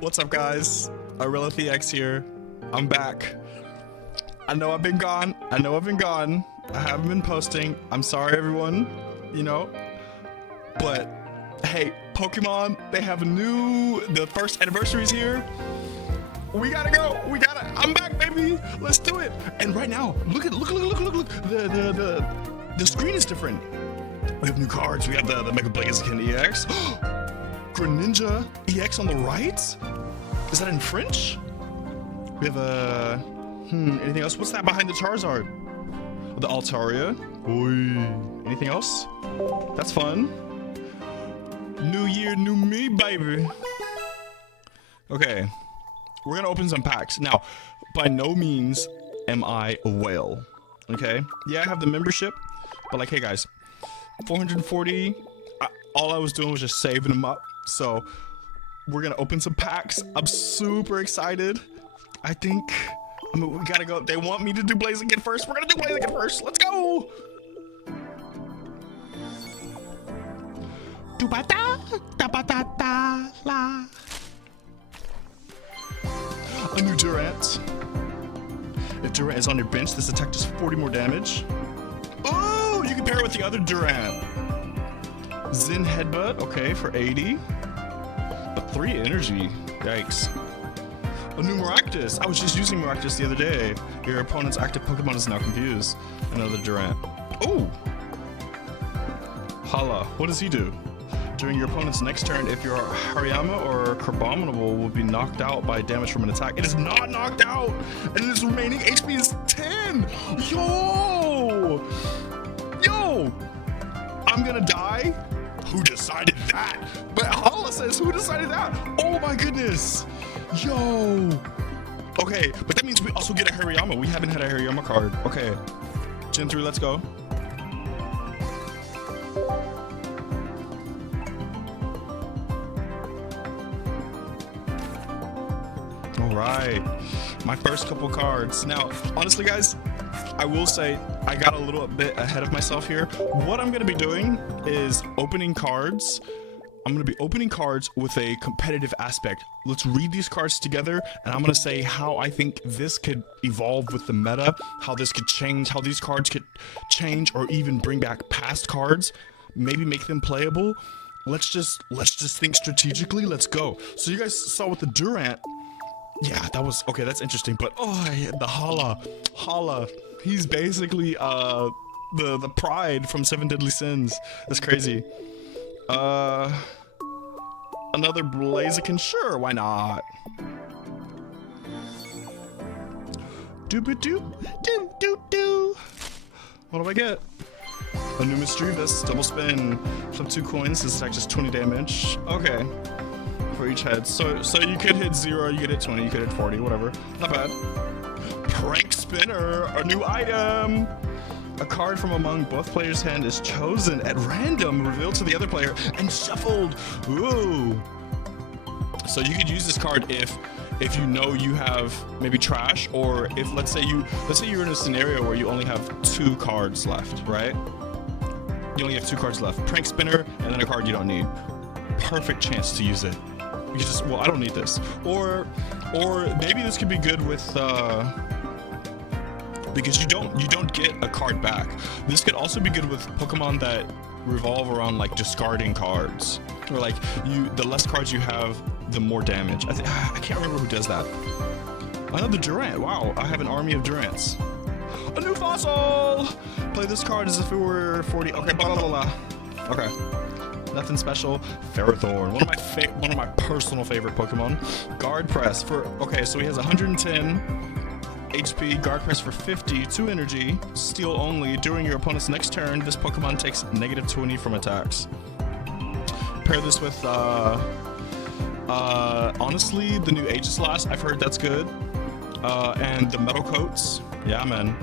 What's up, guys? Aurelith here. I'm back. I know I've been gone. I haven't been posting. I'm sorry, everyone. But hey, Pokemon, they have the first anniversary's here. We gotta go. I'm back, baby. Let's do it. And right now, look. The screen is different. We have new cards. We have the Mega Blaziken EX. Greninja EX on the right? Is that in French? We have anything else? What's that behind the Charizard? The Altaria. Oi. Anything else? That's fun. New year, new me, baby. Okay. We're gonna open some packs. Now, by no means am I a whale. Okay? Yeah, I have the membership, but like, hey guys, 440, all I was doing was just saving them up. So we're gonna open some packs. I'm super excited. We gotta go. They want me to do Blaziken first. We're gonna do Blaziken first. Let's go. A new Durant. If Durant is on your bench, this attack does 40 more damage. Oh, you can pair it with the other Durant. Zen Headbutt, okay, for 80. But 3 energy, yikes. A new Maractus. I was just using Maractus the other day. Your opponent's active Pokemon is now confused. Another Durant. Oh! Hala, what does he do? During your opponent's next turn, if your Hariyama or Crabominable will be knocked out by damage from an attack. It is not knocked out! And its remaining HP is 10! Yo! I'm gonna die? Who decided that? But Hala says, who decided that? Oh my goodness! Yo! Okay, but that means we also get a Hariyama. We haven't had a Hariyama card. Okay. Gen 3, let's go. Alright. My first couple cards. Now, honestly, guys, I will say I got a little bit ahead of myself here. What I'm going to be doing is opening cards. I'm going to be opening cards with a competitive aspect. Let's read these cards together, and I'm going to say how I think this could evolve with the meta, how this could change, how these cards could change or even bring back past cards, maybe make them playable. Let's just think strategically. Let's go. So you guys saw with the Durant. Yeah, that was okay. That's interesting. But the Hala, he's basically the Pride from Seven Deadly Sins. That's crazy. Another Blaziken, sure, why not? Do. What do I get? A new Misdreavus, double spin, flip 2 coins. This attack just 20 damage. Okay. For each head. So you could hit 0, you could hit 20, you could hit 40, whatever. Not bad. Prank Spinner, a new item. A card from among both players' hand is chosen at random, revealed to the other player, and shuffled. Ooh. So you could use this card if you know you have maybe trash, or if let's say you're in a scenario where you only have 2 cards left, right? You only have 2 cards left. Prank Spinner and then a card you don't need. Perfect chance to use it. You just, well, I don't need this. Or maybe this could be good with because you don't get a card back. This could also be good with Pokemon that revolve around like discarding cards, or like the less cards you have, the more damage. I can't remember who does that. Another Durant. Wow, I have an army of Durants. A new Fossil. Play this card as if it were 40. Okay, blah blah blah. Okay. Nothing special. Ferrothorn, one of my personal favorite Pokemon. Guard Press for so he has 110 HP. Guard Press for 50, 2 energy, Steel only. During your opponent's next turn, this Pokemon takes -20 from attacks. Pair this with honestly the new Aegislash. I've heard that's good. And the Metal Coats. Yeah, man.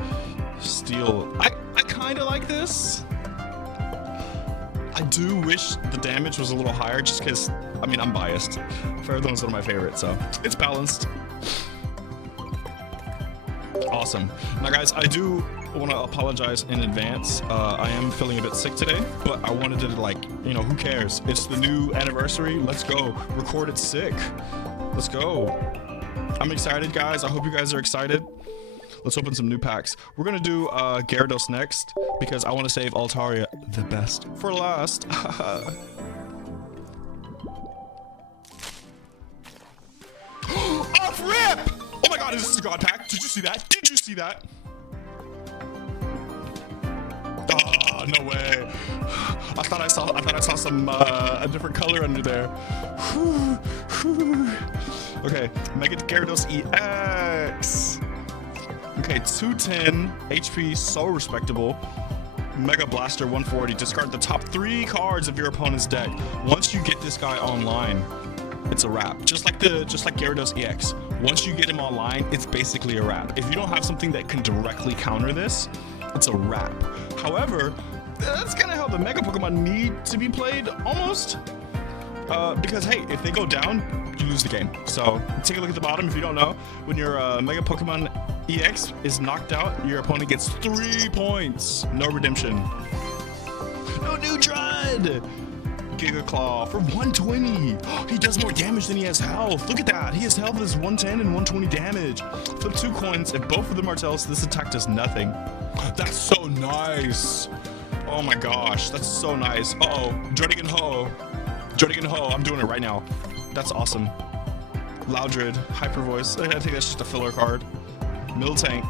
Steel. I kind of like this. I do wish the damage was a little higher, just because, I mean, I'm biased. Ferrothorn's one of my favorites, so it's balanced. Awesome. Now, guys, I do want to apologize in advance. I am feeling a bit sick today, but I wanted to, like, who cares? It's the new anniversary. Let's go. Record it sick. Let's go. I'm excited, guys. I hope you guys are excited. Let's open some new packs. We're gonna do Gyarados next because I want to save Altaria, the best, for last. Off rip! Oh my god, is this a god pack? Did you see that? Did you see that? Oh, no way. I thought I saw some a different color under there. Okay, Mega Gyarados EX. Okay, 210 HP, so respectable. Mega Blaster 140. Discard the top 3 cards of your opponent's deck. Once you get this guy online, it's a wrap. Just like Gyarados EX. Once you get him online, it's basically a wrap. If you don't have something that can directly counter this, it's a wrap. However, that's kind of how the Mega Pokemon need to be played, almost. Because hey, if they go down, you lose the game. So take a look at the bottom if you don't know. When your Mega Pokemon EX is knocked out, your opponent gets 3 points. No redemption. No new Dread. Giga Claw for 120. He does more damage than he has health. Look at that. He has health that's 110 and 120 damage. Flip 2 coins. If both of them are tails, this attack does nothing. That's so nice. Oh my gosh, that's so nice. Uh-oh, Jordigan Ho. Jordigan Ho, I'm doing it right now. That's awesome. Loudred, Hyper Voice. I think that's just a filler card. Miltank.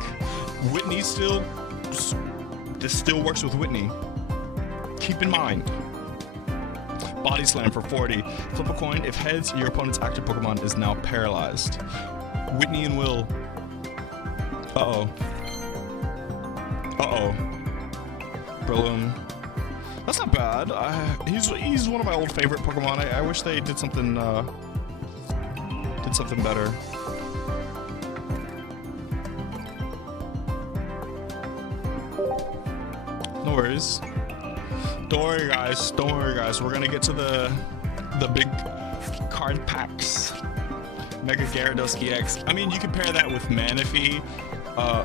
Whitney still. This still works with Whitney. Keep in mind. Body Slam for 40. Flip a coin. If heads, your opponent's active Pokemon is now paralyzed. Whitney and Will. Uh-oh. Uh-oh. Brilliant. That's not bad. He's one of my old favorite Pokemon. I wish they did something better. No worries. Don't worry, guys. Don't worry, guys. We're gonna get to the big card packs. Mega Gyarados EX. I mean, you can pair that with Manaphy,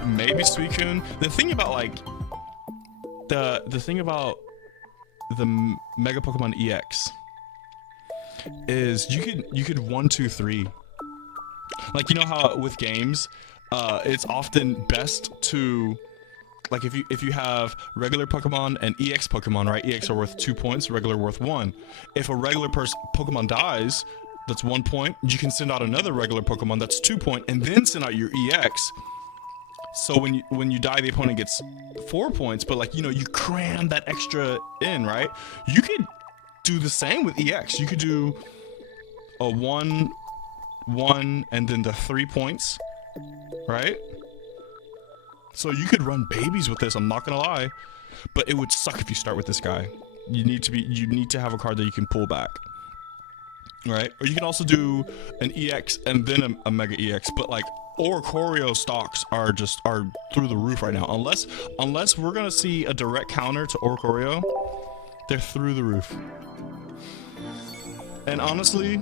maybe Suicune. The thing about like the thing about the Mega Pokemon EX is you could 1, 2, 3. Like, you know how with games, it's often best to, like, if you have regular Pokemon and EX Pokemon, right? EX are worth 2 points, regular worth 1. If a regular Pokemon dies, that's 1 point. You can send out another regular Pokemon that's 2 points, and then send out your EX. So when you die, the opponent gets 4 points, but like, you know, you cram that extra in, right? You could do the same with EX. You could do a 1, 1, and then the 3 points, right? So you could run babies with this, I'm not gonna lie. But it would suck if you start with this guy. You need to have a card that you can pull back. Right? Or you can also do an EX and then a Mega EX, but like Oricorio stocks are through the roof right now. Unless we're gonna see a direct counter to Oricorio, they're through the roof. And honestly,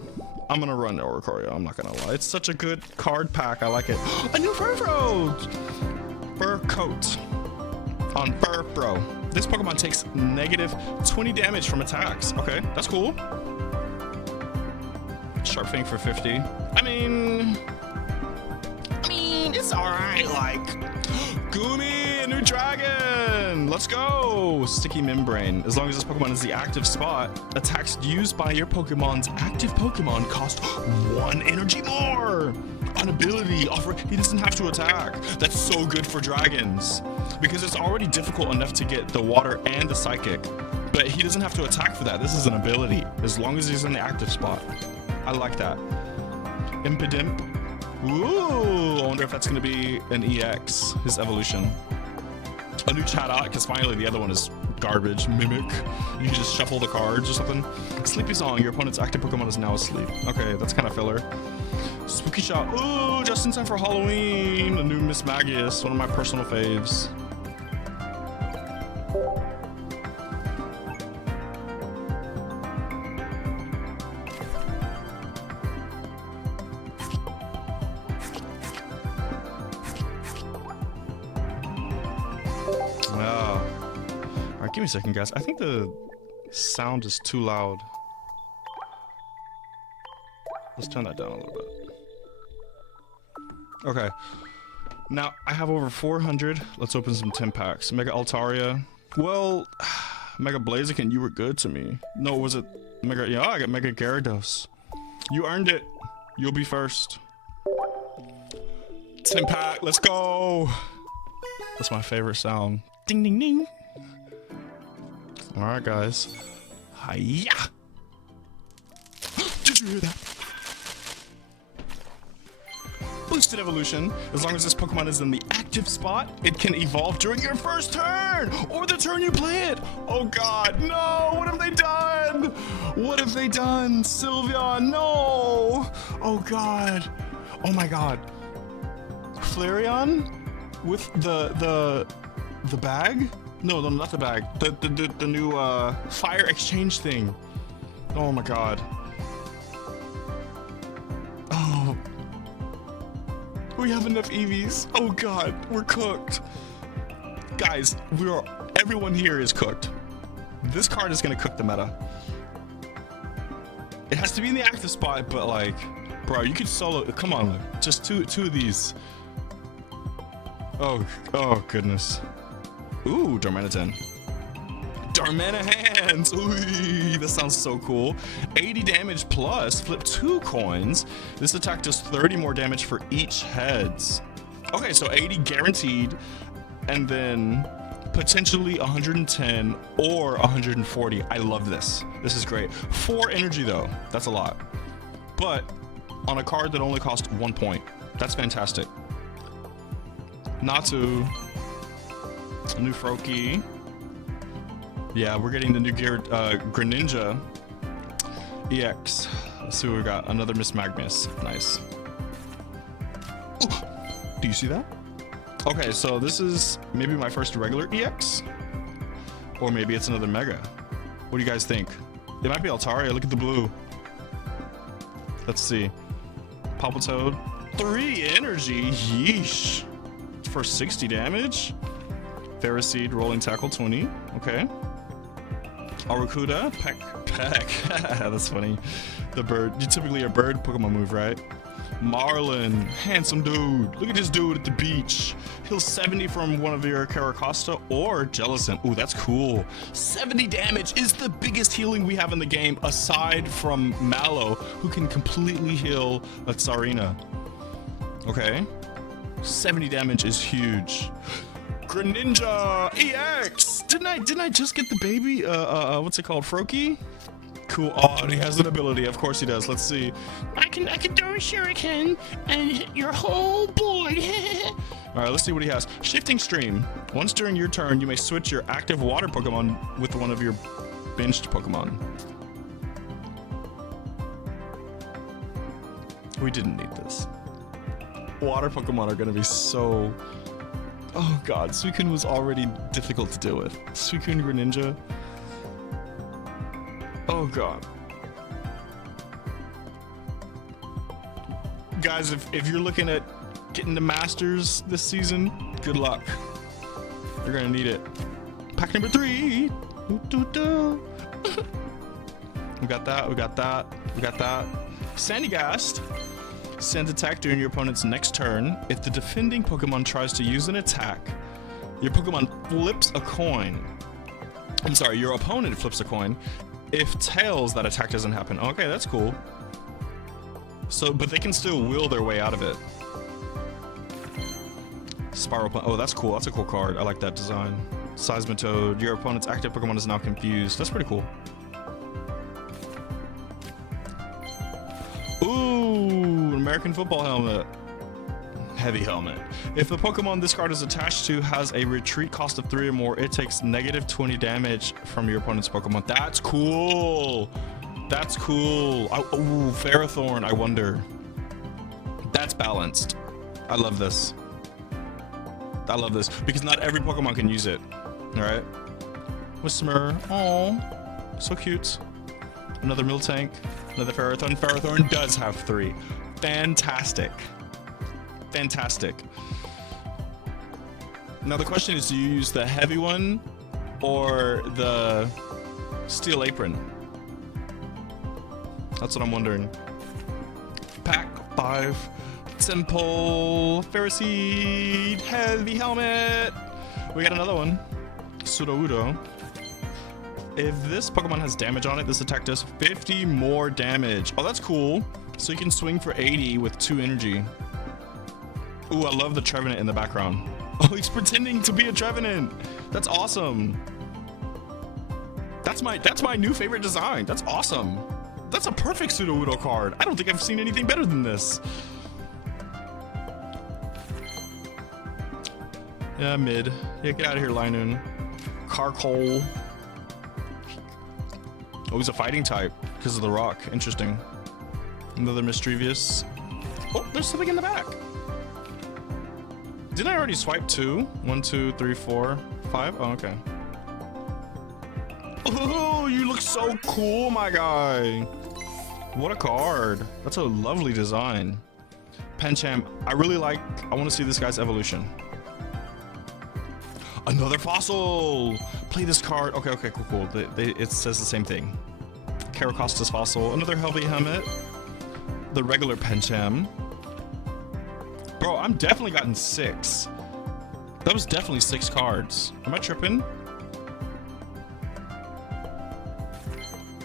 I'm gonna run Oricorio, I'm not gonna lie. It's such a good card pack, I like it. A new Furfrou! Fur Coat on Furfrou. This Pokemon takes negative 20 damage from attacks. Okay, that's cool. Sharp Fang for 50. I mean, it's alright, like. Goomy, a new dragon! Let's go! Sticky Membrane. As long as this Pokemon is the active spot, attacks used by your Pokemon's active Pokemon cost 1 energy more! An ability offer, he doesn't have to attack. That's so good for dragons. Because it's already difficult enough to get the water and the psychic. But he doesn't have to attack for that. This is an ability. As long as he's in the active spot. I like that. Impidimp. Ooh, I wonder if that's gonna be an EX, his evolution. A new Chatot, because finally the other one is garbage. Mimic. You can just shuffle the cards or something. Sleepy Song, your opponent's active Pokemon is now asleep. Okay, that's kind of filler. Spooky Shot. Ooh, just in time for Halloween. A new Miss Magius, one of my personal faves. Alright, give me a second, guys. I think the sound is too loud. Let's turn that down a little bit. Okay. Now, I have over 400. Let's open some 10 packs. Mega Altaria. Well, Mega Blaziken, you were good to me. No, was it Mega? Yeah, I got Mega Gyarados. You earned it. You'll be first. 10 pack, let's go. That's my favorite sound. Ding, ding, ding. All right, guys. Hiya. Did you hear that? Boosted evolution. As long as this Pokemon is in the active spot, it can evolve during your first turn or the turn you play it. Oh God, no! What have they done? What have they done, Sylveon? No! Oh God! Oh my God! Flareon with the bag? No, not the bag. The new fire exchange thing. Oh my God. Oh. We have enough EVs. Oh God, we're cooked. Guys, everyone here is cooked. This card is gonna cook the meta. It has to be in the active spot, but like, bro, you could solo, come on, look, just two of these. Oh goodness. Ooh, Darmanitan. Darmanitan! Ooh, that sounds so cool. 80 damage plus, flip 2 coins. This attack does 30 more damage for each heads. Okay, so 80 guaranteed, and then potentially 110 or 140. I love this. This is great. 4 energy though, that's a lot. But on a card that only costs 1 point. That's fantastic. Natu. A new Froakie. Yeah, we're getting the new Greninja EX. Let's see what we got. Another Miss Magnus. Nice. Ooh, do you see that? Okay, so this is maybe my first regular EX. Or maybe it's another Mega. What do you guys think? It might be Altaria. Look at the blue. Let's see. Palpitoad. 3 energy. Yeesh. For 60 damage. Ferroseed, Rolling Tackle, 20. Okay. Arrokuda, Peck. That's funny. The bird. You're typically a bird Pokemon move, right? Marlin, handsome dude. Look at this dude at the beach. Heals 70 from one of your Caracosta or Jellicent. Ooh, that's cool. 70 damage is the biggest healing we have in the game, aside from Mallow, who can completely heal a Tsarina. Okay. 70 damage is huge. Greninja EX! Didn't I just get the baby? What's it called? Froakie? Cool. Oh, and he has an ability. Of course he does. Let's see. I can throw a shuriken and hit your whole board. All right, let's see what he has. Shifting Stream. Once during your turn, you may switch your active water Pokemon with one of your benched Pokemon. We didn't need this. Water Pokemon are gonna be so... Oh God, Suicune was already difficult to deal with. Suicune Greninja. Oh God. Guys, if you're looking at getting the Masters this season, good luck. You're gonna need it. Pack number 3. We got that, we got that, we got that. Sandygast. Send attack during your opponent's next turn. If the defending Pokemon tries to use an attack, your Pokemon flips a coin. I'm sorry, your opponent flips a coin. If tails, that attack doesn't happen. Okay, that's cool. So, but they can still will their way out of it. Spiral Plant. Oh, that's cool. That's a cool card. I like that design. Seismitoad. Your opponent's active Pokemon is now confused. That's pretty cool. Ooh, American football helmet. Heavy helmet. If the Pokemon this card is attached to has a retreat cost of 3 or more, it takes negative 20 damage from your opponent's Pokemon. That's cool. That's cool. Ooh, Ferrothorn, I wonder. That's balanced. I love this. I love this because not every Pokemon can use it. All right. Whismur. Oh, so cute. Another Miltank. Another Ferrothorn. Ferrothorn does have 3. Fantastic. Fantastic. Now the question is, do you use the heavy one or the Steel Apron? That's what I'm wondering. Pack 5. Simple Pharisee Heavy Helmet. We got another one. Sudowoodo. If this Pokemon has damage on it, this attack does 50 more damage. Oh, that's cool. So you can swing for 80 with 2 energy. Ooh, I love the Trevenant in the background. Oh, he's pretending to be a Trevenant. That's awesome. That's my new favorite design. That's awesome. That's a perfect Sudowoodo card. I don't think I've seen anything better than this. Yeah, mid. Yeah, get out of here, Linoon. Carkol. Oh, he's a fighting type because of the rock. Interesting. Another Mischievous. Oh, there's something in the back. Didn't I already swipe 2? 1, 2, 3, 4, 5? Oh, okay. Oh, you look so cool, my guy. What a card. That's a lovely design. Pancham, I want to see this guy's evolution. Another fossil. Play this card. Okay, cool. It says the same thing. Caracosta's fossil. Another Heavy Helmet. The regular Pancham. Bro, I'm definitely gotten 6. That was definitely 6 cards. Am I tripping?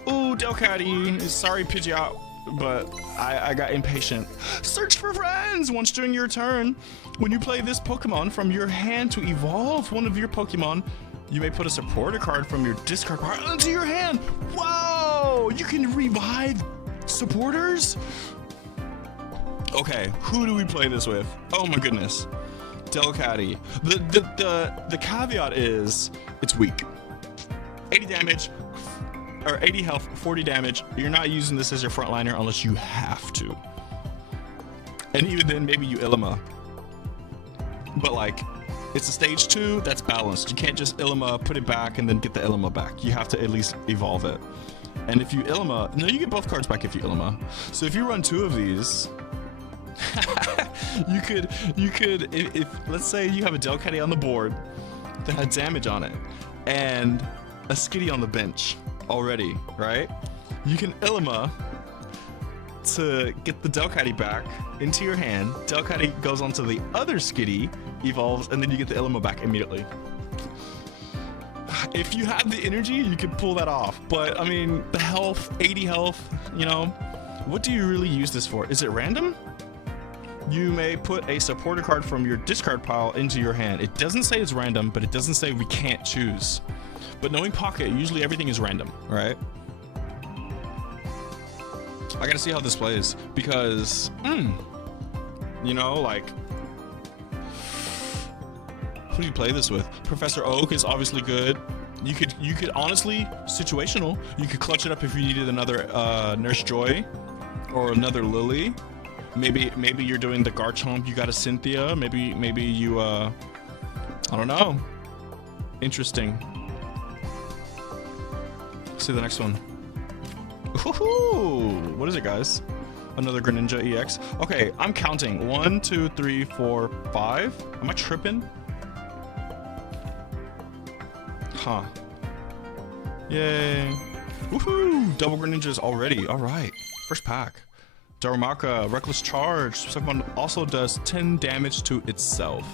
Ooh, Delcatty. Sorry, Pidgeot, but I got impatient. Search for friends. Once during your turn, when you play this Pokemon from your hand to evolve one of your Pokemon, you may put a supporter card from your discard pile into your hand. Whoa! You can revive supporters? Okay, who do we play this with? Oh my goodness. Delcatty. The caveat is it's weak. 80 damage, or 80 health, 40 damage. You're not using this as your frontliner unless you have to. And even then, maybe you Ilima. But like, it's a stage 2 that's balanced. You can't just Ilima, put it back, and then get the Ilima back. You have to at least evolve it. And if you Ilima, no, you get both cards back if you Ilima. So if you run 2 of these, you could, if let's say you have a Delcatty on the board that had damage on it, and a Skitty on the bench already, right? You can Ilima to get the Delcatty back into your hand. Delcatty goes onto the other Skitty, evolves, and then you get the Ilima back immediately. If you have the energy, you can pull that off. But I mean, the health, 80 health, you know, what do you really use this for? Is it random? You may put a supporter card from your discard pile into your hand. It doesn't say it's random, but it doesn't say we can't choose. But knowing Pocket, usually everything is random, right? I gotta see how this plays because, you know, like, who do you play this with? Professor Oak is obviously good. You could honestly, situational. You could clutch it up if you needed another Nurse Joy or another Lily. Maybe you're doing the Garchomp. You got a Cynthia. Maybe you I don't know. Interesting. Let's see the next one. Woohoo! What is it, guys? Another Greninja EX. Okay, I'm counting. 1, 2, 3, 4, 5. Am I tripping? Huh. Yay. Woohoo! Double Greninjas already. All right. First pack. Darumaka, Reckless Charge. Someone also does 10 damage to itself.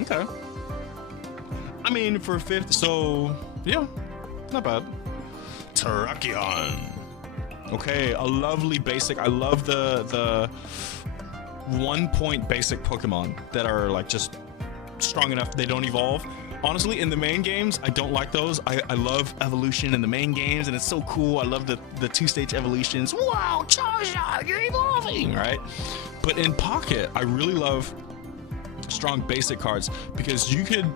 Okay. I mean, for 5th, so yeah, not bad. Terrakion. Okay, a lovely basic. I love the 1-point basic Pokemon that are like just strong enough they don't evolve. Honestly, in the main games, I don't like those. I love evolution in the main games, and it's so cool. I love the 2-stage evolutions. Wow, Charizard, you're evolving, right? But in Pocket, I really love strong basic cards because you could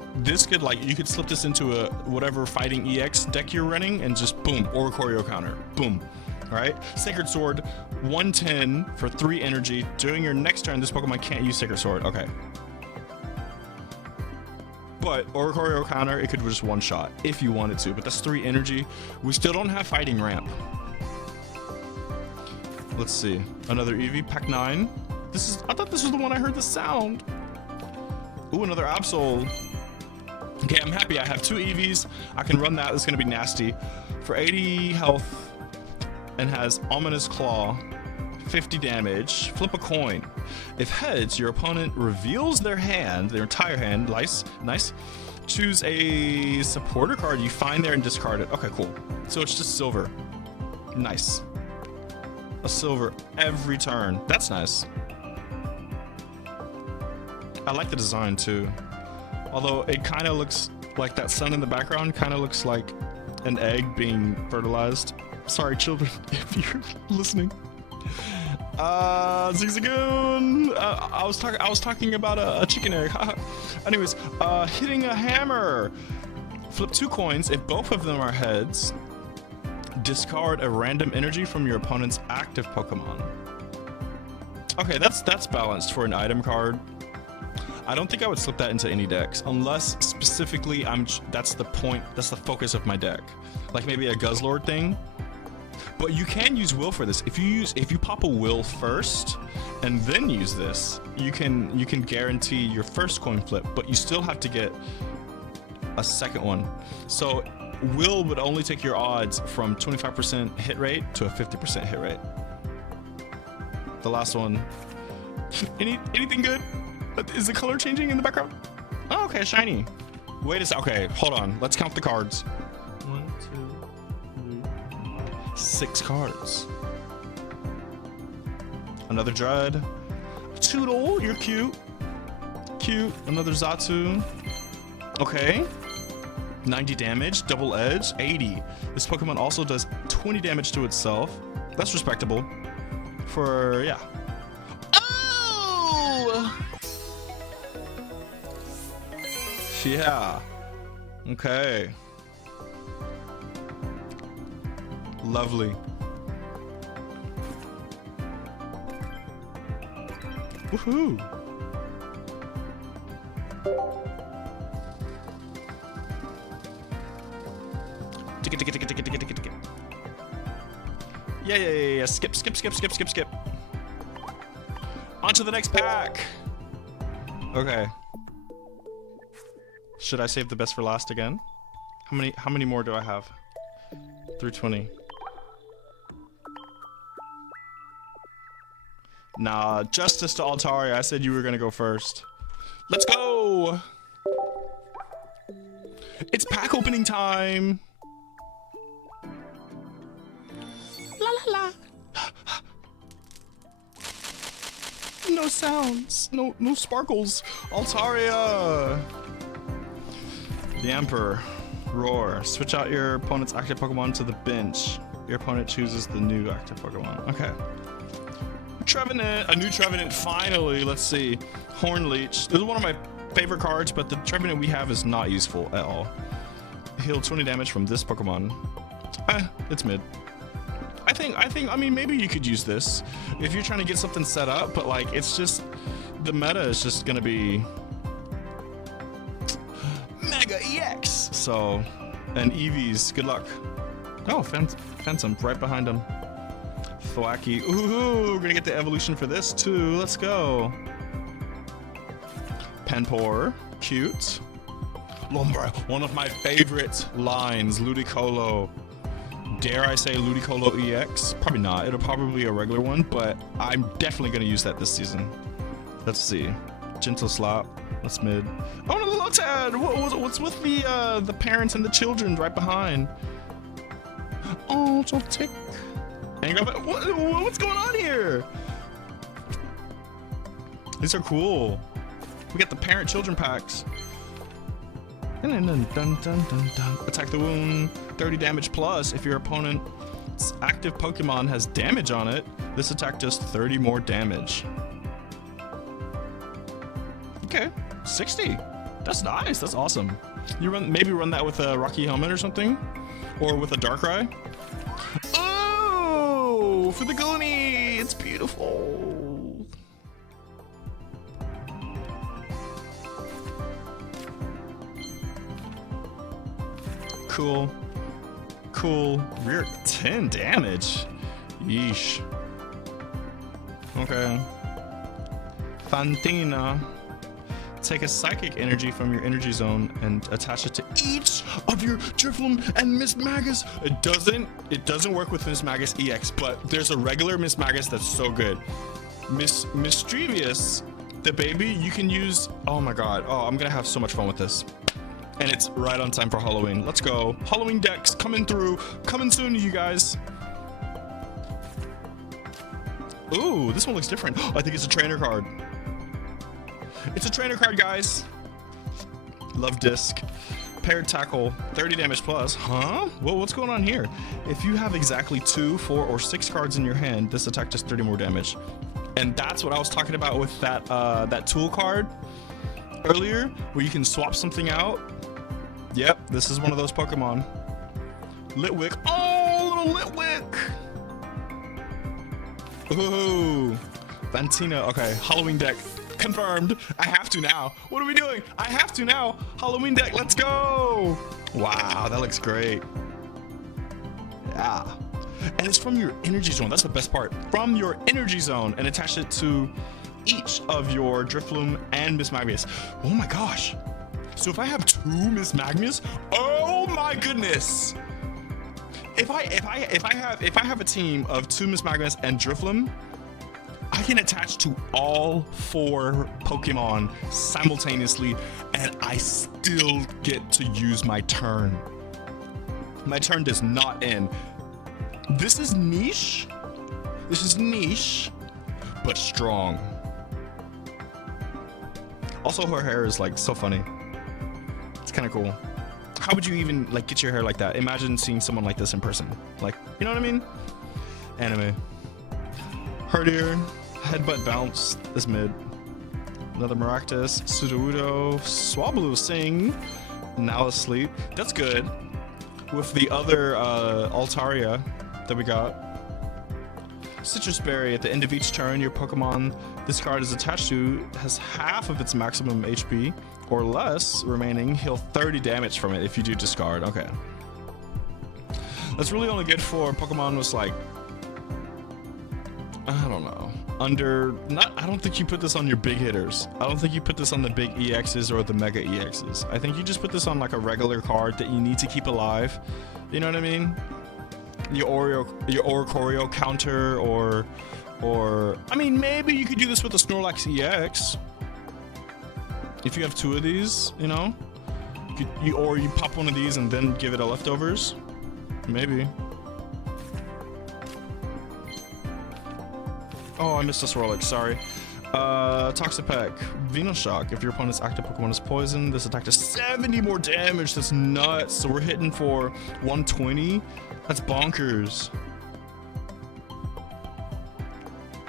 slip this into a whatever fighting EX deck you're running and just boom, Oricorio counter, boom. All right, Sacred Sword, 110 for 3 energy. During your next turn, this Pokemon can't use Sacred Sword. Okay. But Oricorio counter, it could just one-shot if you wanted to, but that's 3 energy. We still don't have fighting ramp. Let's see. Another Eevee, pack 9. I thought this was the one I heard the sound. Ooh, another Absol. Okay, I'm happy I have 2 Eevees. I can run that. It's gonna be nasty. For 80 health and has Ominous Claw. 50 damage. Flip a coin. If heads, your opponent reveals their hand, their entire hand. Nice. Choose a supporter card you find there and discard it. Okay, cool. So it's just silver. Nice. A silver every turn. That's nice. I like the design too. Although it kind of looks like that sun in the background kind of looks like an egg being fertilized. Sorry, children, if you're listening. Zigzagoon. I was talking about a chicken egg. Anyways, hitting a hammer. Flip 2 coins. If both of them are heads, discard a random energy from your opponent's active Pokemon. Okay, that's balanced for an item card. I don't think I would slip that into any decks unless specifically that's the point, that's the focus of my deck. Like maybe a Guzzlord thing. But you can use Will for this. If you pop a Will first and then use this, you can guarantee your first coin flip, but you still have to get a second one. So Will would only take your odds from 25% hit rate to a 50% hit rate. The last one. Anything good? Is the color changing in the background? Oh, okay, shiny. Wait a second. Okay, hold on. Let's count the cards. 1, 2, 3, 6 cards. Another Dread. Toodle, you're cute. Cute. Another Xatu. Okay. 90 damage, double edge, 80. This Pokemon also does 20 damage to itself. That's respectable. For, yeah. Oh! Yeah. Okay. Lovely. Woohoo! Yeah. Skip. On to the next pack. Okay. Should I save the best for last again? How many more do I have? 320. Nah, justice to Altaria. I said you were gonna go first. Let's go! It's pack opening time! La la la! No sounds, no sparkles. Altaria! The Emperor. Roar. Switch out your opponent's active Pokemon to the bench. Your opponent chooses the new active Pokemon. Okay. Trevenant. A new Trevenant, finally. Let's see. Hornleech. This is one of my favorite cards, but the Trevenant we have is not useful at all. Heal 20 damage from this Pokemon. It's mid. I mean, maybe you could use this if you're trying to get something set up, but like, it's just, the meta is just gonna be Mega EX. So, and Eevees, good luck. Oh, Phantom right behind him. Thwacky. Ooh, we're gonna get the evolution for this too. Let's go. Panpour, cute. Lombra, one of my favorite lines, Ludicolo. Dare I say Ludicolo EX? Probably not. It'll probably be a regular one, but I'm definitely gonna use that this season. Let's see. Gentle Slop. That's mid. Oh no, the Lotad! What's with the parents and the children right behind? Oh, Joltik. What's going on here? These are cool. We got the parent-children packs. Attack the wound, 30 damage plus. If your opponent's active Pokemon has damage on it, this attack does 30 more damage. Okay, 60. That's nice. That's awesome. You maybe run that with a Rocky Helmet or something, or with a Darkrai. Oh, for the Goonie! It's beautiful. Cool. Rear 10 damage. Yeesh. Okay. Fantina. Take a psychic energy from your energy zone and attach it to each of your Drifloon and Mismagius. It doesn't work with Mismagius EX, but there's a regular Mismagius that's so good. Mischievous, the baby, you can use. Oh my god. Oh, I'm gonna have so much fun with this. And it's right on time for Halloween. Let's go. Halloween decks coming through. Coming soon to you guys. Ooh, this one looks different. I think it's a trainer card. It's a trainer card, guys. Love disc. Paired tackle, 30 damage plus. Huh? Well, what's going on here? If you have exactly 2, 4, or 6 cards in your hand, this attack does 30 more damage. And that's what I was talking about with that tool card earlier, where you can swap something out. Yep, this is one of those Pokemon. Litwick. Oh, little Litwick. Ooh, Fantina. Okay, Halloween deck confirmed. I have to now. What are we doing? I have to now. Halloween deck. Let's go. Wow, that looks great. Yeah. And it's from your energy zone. That's the best part. From your energy zone, and attach it to each of your Drifloon and Mismagius. Oh my gosh. So if I have 2 Mismagius, oh my goodness. If I have a team of 2 Mismagius and Drifloon, I can attach to all 4 Pokemon simultaneously, and I still get to use my turn. My turn does not end. This is niche. This is niche, but strong. Also, her hair is like so funny. It's kind of cool. How would you even like get your hair like that? Imagine seeing someone like this in person. Like, you know what I mean? Anime. Herdier, Headbutt Bounce is mid. Another Maractus, Sudowoodo, Swablu Sing, now asleep. That's good. With the other Altaria that we got. Citrus Berry, at the end of each turn, your Pokemon this card is attached to has half of its maximum HP or less remaining. Heal 30 damage from it if you do discard. Okay. That's really only good for Pokemon was like, I don't know. I don't think you put this on your big hitters. I don't think you put this on the big EXs or the mega EXs. I think you just put this on like a regular card that you need to keep alive. You know what I mean? Your Oricorio counter, or I mean, maybe you could do this with a Snorlax EX. If you have 2 of these, you know, or you pop one of these and then give it a leftovers. Maybe. Oh, I missed a Swirlix, sorry. Toxapeck, Venoshock. If your opponent's active Pokemon is poisoned, this attack does 70 more damage. That's nuts. So we're hitting for 120. That's bonkers.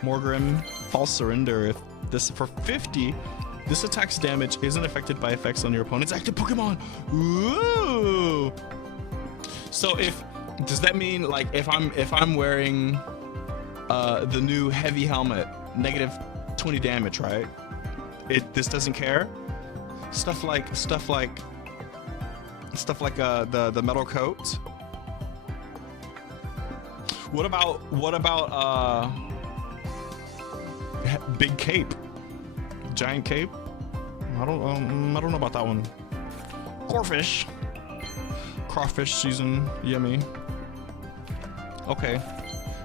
Morgrim, False Surrender. If this for 50, this attack's damage isn't affected by effects on your opponent's active Pokemon. Ooh. So does that mean like if I'm wearing the new heavy helmet, negative 20 damage, right? This doesn't care. Stuff like the metal coat. What about big cape, giant cape? I don't know about that one. Corfish, crawfish season, yummy. Okay.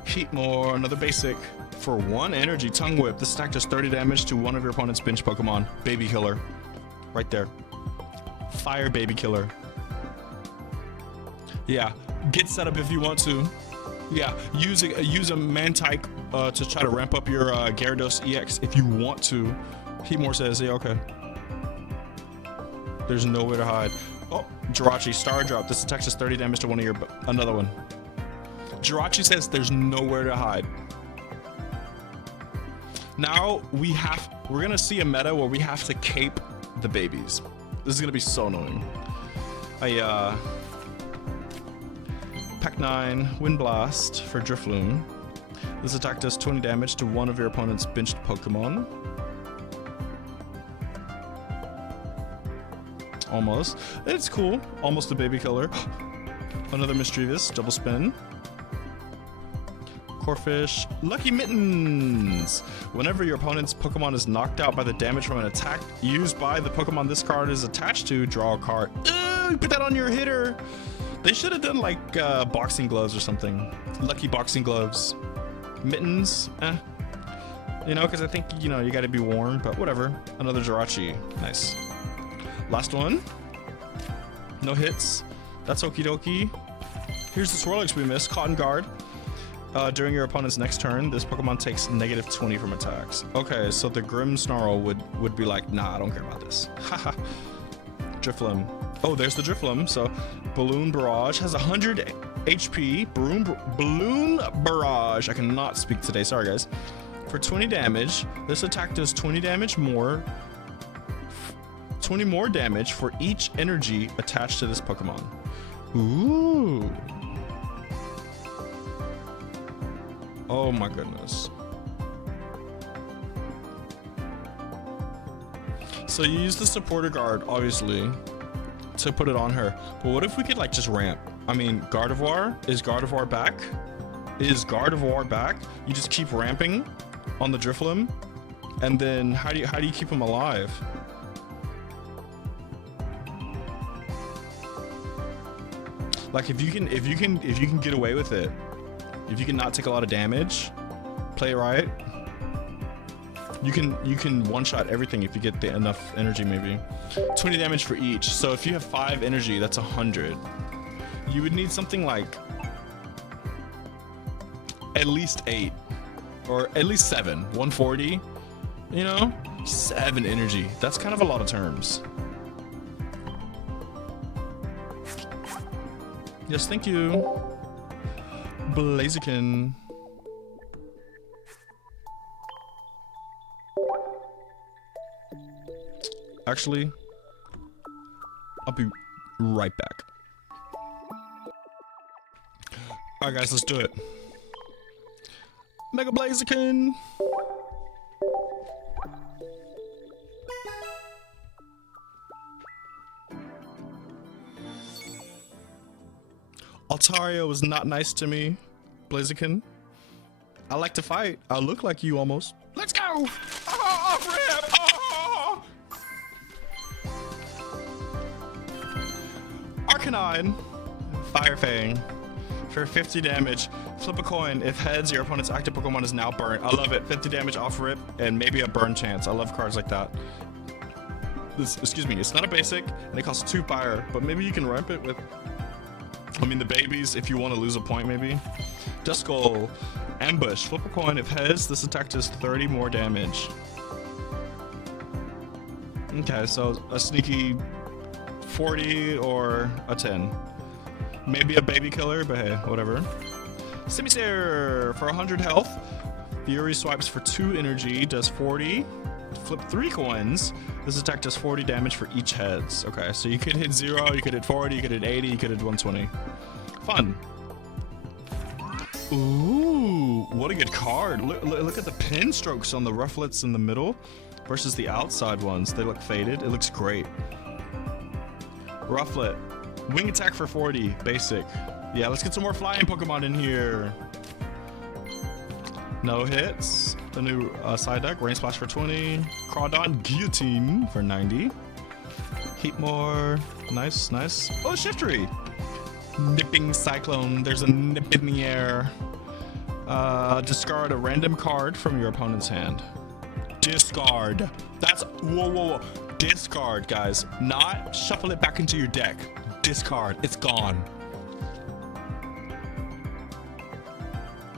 Heatmore, another basic. For 1 energy, Tongue Whip. This attack does 30 damage to one of your opponent's bench Pokemon. Baby killer. Right there. Fire baby killer. Yeah. Get set up if you want to. Yeah. Use a Mantike to try to ramp up your Gyarados EX if you want to. Heatmore says, yeah, okay. There's nowhere to hide. Oh, Jirachi, Star Drop. This attack does 30 damage to one of your... Another one. Jirachi says there's nowhere to hide. Now we're gonna see a meta where we have to cape the babies. This is gonna be so annoying. Pack 9, Wind Blast for Drifloon. This attack does 20 damage to one of your opponent's benched Pokemon. Almost. It's cool. Almost a baby killer. Another Mischievous, double spin. Corphish. Lucky Mittens. Whenever your opponent's Pokemon is knocked out by the damage from an attack used by the Pokemon this card is attached to, draw a card. Ooh, put that on your hitter. They should have done like boxing gloves or something. Lucky boxing gloves. Mittens, you know, because I think, you know, you got to be warm, but whatever. Another Jirachi. Nice. Last one. No hits. That's okie dokie. Here's the Swirlix we missed. Cotton Guard. During your opponent's next turn, this Pokemon takes -20 from attacks. Okay, so the Grimmsnarl would be like, nah, I don't care about this. Haha. Drifloon. Oh, there's the Drifloon. So Balloon Barrage has 100 HP. Balloon Barrage. I cannot speak today. Sorry, guys. For 20 damage, this attack does 20 more damage for each energy attached to this Pokemon. Ooh. Oh my goodness. So you use the Supporter Guard, obviously, to put it on her. But what if we could like just ramp? I mean, Gardevoir, is Gardevoir back? Is Gardevoir back? You just keep ramping on the Drifloon, and then how do you keep him alive? Like if you can get away with it, if you can not take a lot of damage, play it right. You can one-shot everything if you get enough energy, maybe. 20 damage for each. So if you have 5 energy, that's 100. You would need something like at least 8 or at least 7. 140, you know? 7 energy. That's kind of a lot of terms. Yes, thank you. Blaziken. Actually, I'll be right back. Alright guys, let's do it. Mega Blaziken! Altaria was not nice to me, Blaziken. I like to fight. I look like you almost. Let's go! Oh, off ramp! Oh! Arcanine. Fire Fang. For 50 damage, flip a coin. If heads, your opponent's active Pokemon is now burnt. I love it. 50 damage off rip and maybe a burn chance. I love cards like that. This, excuse me, it's not a basic and it costs 2 fire, but maybe you can ramp it with, I mean, the babies if you want to lose a point maybe. Duskull. Ambush. Flip a coin. If heads, this attack does 30 more damage. Okay, so a sneaky 40 or a 10. Maybe a baby killer, but hey, whatever. Simisaur for 100 health. Fury swipes for 2 energy, does 40. Flip 3 coins. This attack does 40 damage for each heads. Okay, so you could hit 0, you could hit 40, you could hit 80, you could hit 120. Fun. Ooh, what a good card. Look at the pin strokes on the rufflets in the middle versus the outside ones. They look faded. It looks great. Rufflet. Wing attack for 40, basic. Yeah, let's get some more flying Pokemon in here. No hits. The new side deck, Rain Splash for 20. Crawdon Guillotine for 90. Heatmore, nice, nice. Oh, Shiftry. Nipping Cyclone, there's a nip in the air. Discard a random card from your opponent's hand. Discard. That's, whoa, whoa, whoa. Discard, guys. Not shuffle it back into your deck. Discard. It's gone.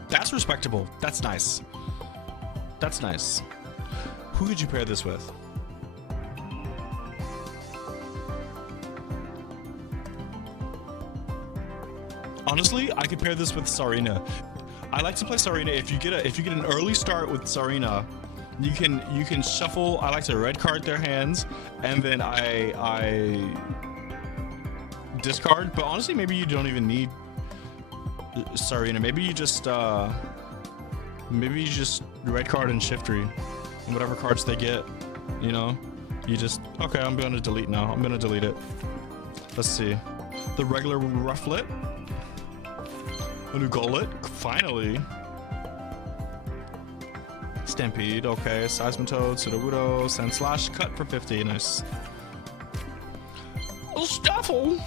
That's respectable. That's nice. That's nice. Who could you pair this with? Honestly, I could pair this with Sarina. I like to play Sarina. If you get an early start with Sarina, you can shuffle. I like to red card their hands, and then I discard. But honestly, maybe you don't even need Sarina. Maybe you just red card and Shiftry, and whatever cards they get, you know, you just, okay, I'm gonna delete now. I'm gonna delete it. Let's see. The regular Rufflet. A new Golett, finally. Stampede, okay. Seismitoad, Sudowoodo, Sandslash, cut for 50, nice. Oh, Staffel!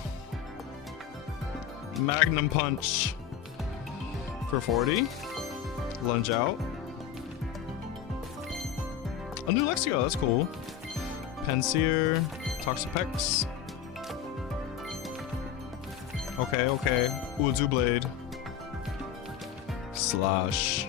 Magnum Punch for 40. Lunge out. A new Lexio, that's cool. Penseer, Toxapex. Okay, okay. Uzu Blade. Slash.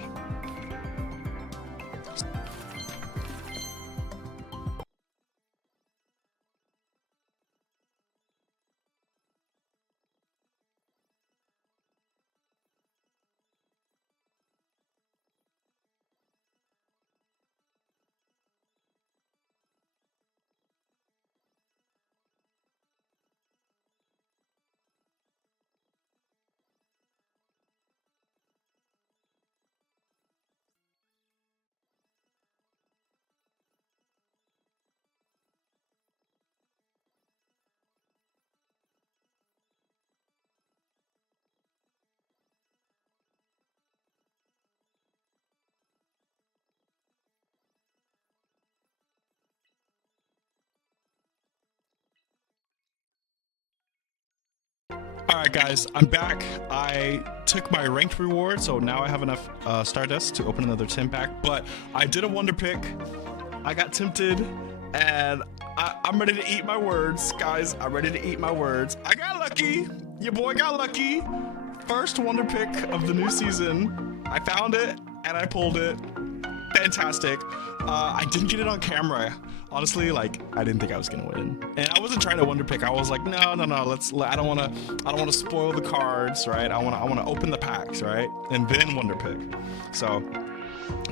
Alright guys, I'm back. I took my ranked reward, so now I have enough Stardust to open another 10 pack, but I did a wonder pick. I got tempted, and I'm ready to eat my words, guys. I'm ready to eat my words. I got lucky. Your boy got lucky. First wonder pick of the new season. I found it, and I pulled it. Fantastic. I didn't get it on camera. Honestly, like, I didn't think I was gonna win, and I wasn't trying to wonder pick. I was like, no. I don't want to spoil the cards, right? I want to open the packs, right, and then wonder pick. So,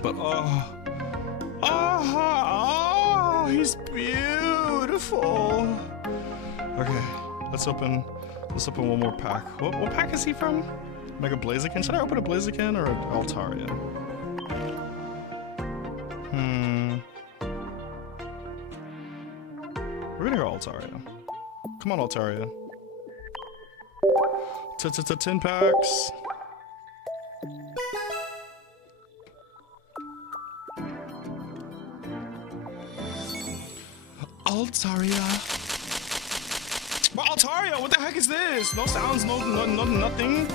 but oh, he's beautiful. Okay, let's open one more pack. What pack is he from? Mega Blaziken? Should I open a Blaziken or an Altaria? We're gonna go Altaria. Come on, Altaria. 10 packs. Altaria. Well, Altaria, what the heck is this? No sounds, no nothing.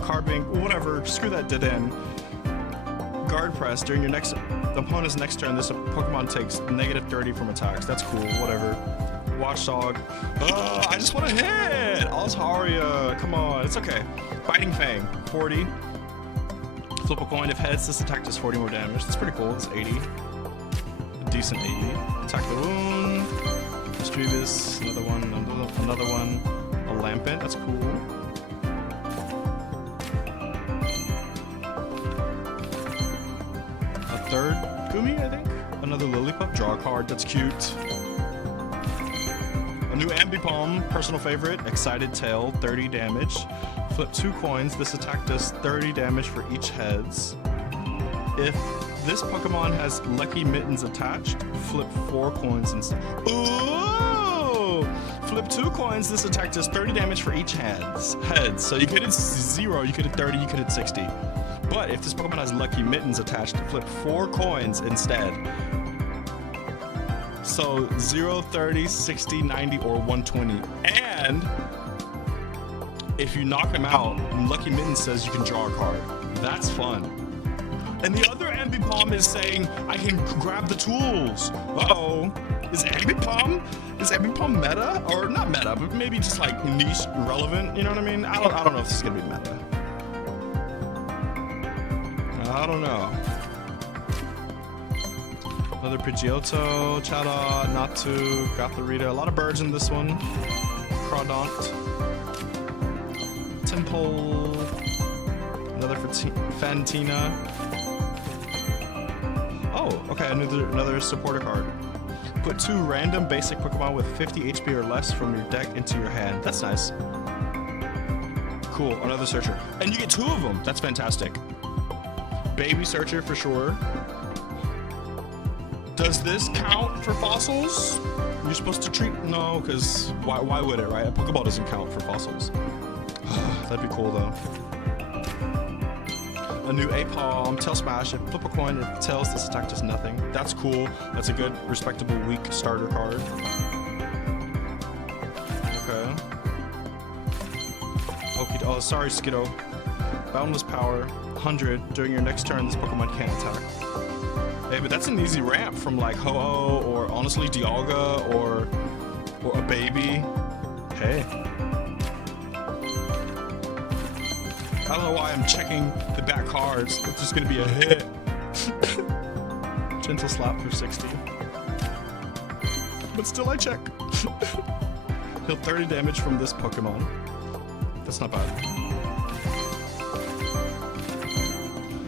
Carbink, whatever. Screw that dead end. Guard press during your the opponent's next turn. This Pokemon takes -30 from attacks. That's cool. Whatever. Watchdog. I just want to hit Altaria. Come on, it's okay. Fighting Fang. 40. Flip a coin. If heads, this attack does 40 more damage. That's pretty cool. It's 80. A decent 80. Attack the wound. Mischievous. Another one. Another one. A Lampent. That's cool. Third Gumi, I think. Another Lillipup. Draw a card. That's cute. A new Ambipom, personal favorite. Excited Tail, 30 damage. Flip 2 coins. This attack does 30 damage for each heads. If this Pokemon has Lucky Mittens attached, flip 4 coins instead. Ooh! Flip 2 coins. This attack does 30 damage for each heads. So you could hit 0, you could hit 30, you could hit 60. But if this Pokemon has Lucky Mittens attached, flip 4 coins instead. So 0, 30, 60, 90, or 120. And if you knock him out, Lucky Mittens says you can draw a card. That's fun. And the other Ambipom is saying, I can grab the tools. Uh-oh. Is Ambipom meta? Or not meta, but maybe just like niche relevant, you know what I mean? I don't know if this is gonna be meta. I don't know. Another Pidgeotto, Chatot, Natu, Gothorita. A lot of birds in this one. Crawdont. Temple. Another Fantina. Oh, okay, another supporter card. Put 2 random basic Pokemon with 50 HP or less from your deck into your hand. That's nice. Cool, another Searcher. And you get 2 of them. That's fantastic. Baby Searcher for sure. Does this count for fossils? You're supposed to treat... No, because why would it, right? A Pokeball doesn't count for fossils. That'd be cool, though. a new Apalm, Tail Smash. If flip a coin, it tails, this attack does nothing. That's cool. That's a good, respectable, weak starter card. Okay. Okay. Oh, sorry, Skiddo. Boundless Power, 100. During your next turn, this Pokemon can't attack. Hey, but that's an easy ramp from like Ho-Oh or honestly Dialga or a baby. Hey. I don't know why I'm checking the back cards. It's just gonna be a hit. Gentle Slap for 60. But still I check. Heal 30 damage from this Pokemon. That's not bad.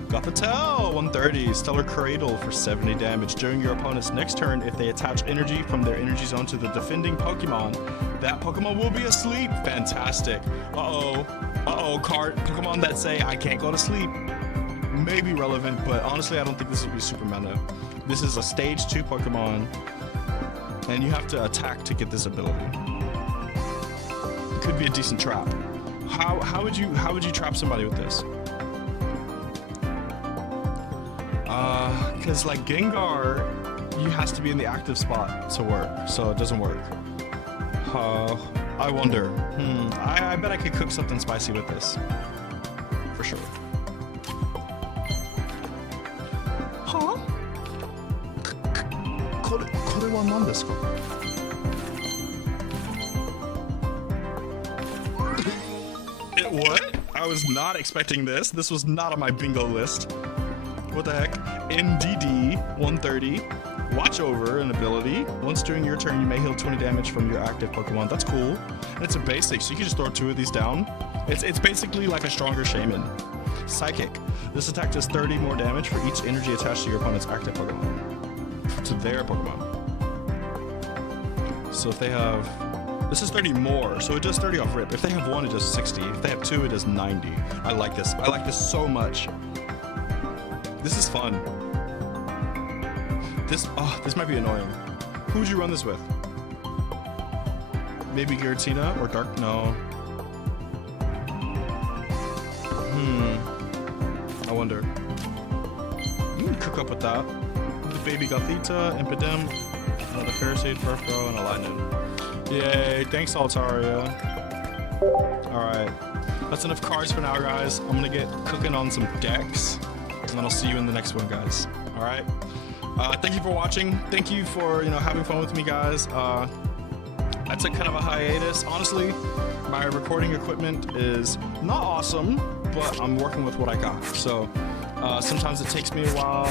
Gothitelle, 130. Stellar Cradle for 70 damage. During your opponent's next turn, if they attach energy from their energy zone to the defending Pokemon, that Pokemon will be asleep. Fantastic. Uh-oh. Uh-oh, card Pokemon that say I can't go to sleep may be relevant, but honestly I don't think this will be super meta. This is a stage 2 Pokemon, and you have to attack to get this ability. It could be a decent trap. How would you trap somebody with this? Because like Gengar, you has to be in the active spot to work, so it doesn't work. I wonder. I bet I could cook something spicy with this. For sure. Huh? Kore wa nan desu ka? What? I was not expecting this. This was not on my bingo list. What the heck? NDD 130. Watch Over, an ability. Once during your turn, you may heal 20 damage from your active Pokemon. That's cool. And it's a basic, so you can just throw 2 of these down. It's basically like a stronger Shaman. Psychic. This attack does 30 more damage for each energy attached to your opponent's active Pokemon. To their Pokemon. So if they have... This is 30 more, so it does 30 off rip. If they have 1, it does 60. If they have 2, it does 90. I like this. I like this so much. This is fun. This might be annoying. Who would you run this with? Maybe Giratina or Dark? No. I wonder. You can cook up with that. The baby Gothita, Impidem, another Parasite, Furfro, and a Lightning. Yay! Thanks, Altaria. Alright. That's enough cards for now, guys. I'm gonna get cooking on some decks, and then I'll see you in the next one, guys. Alright? Thank you for watching. Thank you for, having fun with me, guys. I took kind of a hiatus. Honestly, my recording equipment is not awesome, but I'm working with what I got. So sometimes it takes me a while,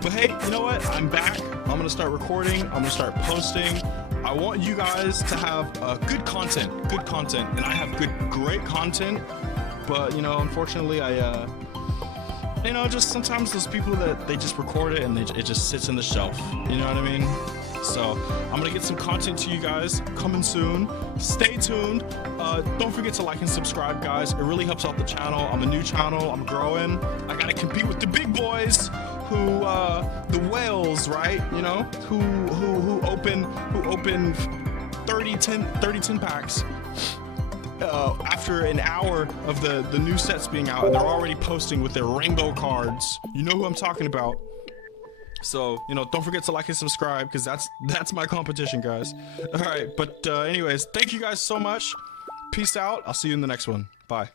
but hey, you know what? I'm back. I'm gonna start recording. I'm gonna start posting. I want you guys to have good content, and I have great content. But unfortunately, just sometimes those people that they just record it and it just sits in the shelf. You know what I mean? So I'm gonna get some content to you guys coming soon. Stay tuned. Don't forget to like and subscribe, guys. It really helps out the channel. I'm a new channel. I'm growing. I gotta compete with the big boys, the whales, right? Who open 30 10 packs. After an hour of the new sets being out, and they're already posting with their rainbow cards. You know who I'm talking about. So, don't forget to like and subscribe, because that's my competition, guys. All right, but anyways, thank you guys so much. Peace out. I'll see you in the next one. Bye.